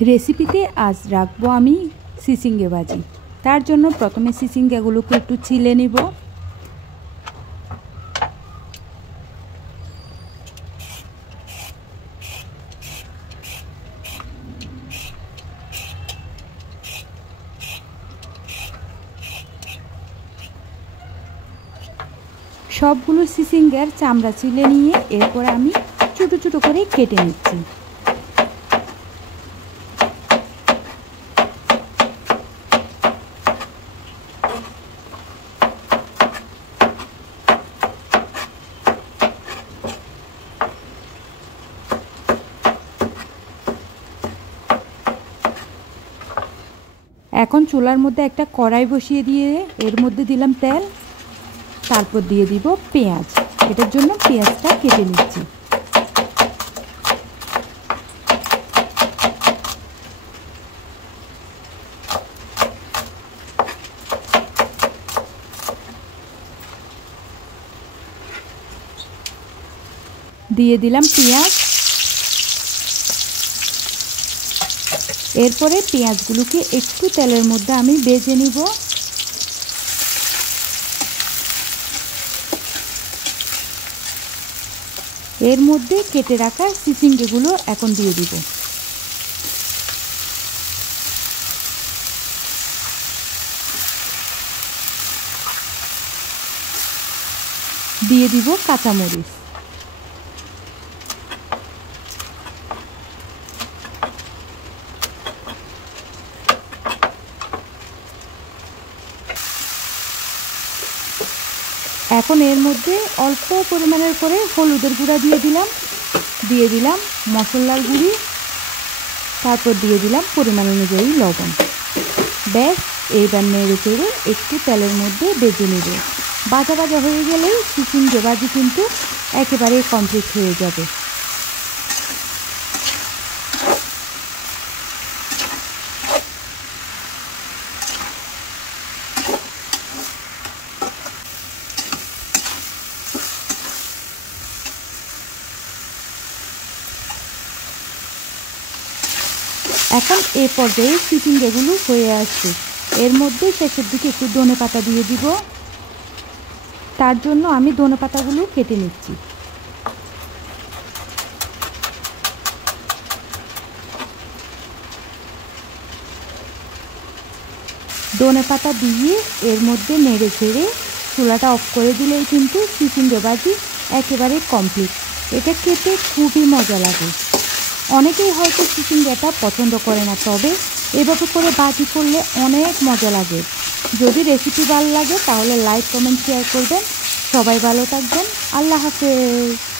রেসিপিতে আজ রাখবো আমি চিচিঙ্গা ভাজি। তার জন্য প্রথমে চিচিঙ্গাগুলোকে একটু ছিলে নিব। সবগুলো চিচিঙ্গার চামড়া ছিলে নিয়ে এরপর আমি ছোটো ছোটো করে কেটে নিচ্ছি। এখন চুলার মধ্যে একটা কড়াই বসিয়ে দিয়ে এর মধ্যে দিলাম তেল, তারপর দিয়ে দিব পেঁয়াজ। এটার জন্য পেঁয়াজটা কেটে নিচ্ছি। দিয়ে দিলাম পেঁয়াজ। এরপরে পেঁয়াজগুলোকে একটু তেলের মধ্যে আমি ভেজে নিব। এর মধ্যে কেটে রাখা চিচিঙ্গাগুলো এখন দিয়ে দিব। দিয়ে দিব কাঁচামরিচ। এখন এর মধ্যে অল্প পরিমাণের করে হলুদের গুঁড়া দিয়ে দিলাম মশলার গুঁড়ি, তারপর দিয়ে দিলাম পরিমাণ অনুযায়ী লবণ। ব্যাস, এইবার নেড়ে চেড়ে একটু তেলের মধ্যে ভেজে নেব। ভাজা ভাজা হয়ে গেলেই চিচিঙ্গা ভাজি কিন্তু একেবারে কমপ্লিট হয়ে যাবে। এখন এই পর্যায়ে চিচিঙ্গাগুলো হয়ে আসছে। এর মধ্যে শেষের দিকে একটু ধনেপাতা দিয়ে দিব। তার জন্য আমি ধনেপাতাগুলো কেটে নিচ্ছি। ধনেপাতা দিয়ে এর মধ্যে নেড়ে ছেড়ে চুলাটা অফ করে দিলেই কিন্তু চিচিঙ্গা ভাজি একেবারে কমপ্লিট। এটা খেতে খুবই মজা লাগে। অনেকেই হয়তো চিচিঙ্গাটা পছন্দ করে না, তবে এভাবে করে ভাজি করলে অনেক মজা লাগে। যদি রেসিপি ভালো লাগে তাহলে লাইক, কমেন্ট, শেয়ার করবেন। সবাই ভালো থাকবেন। আল্লাহ হাফেজ।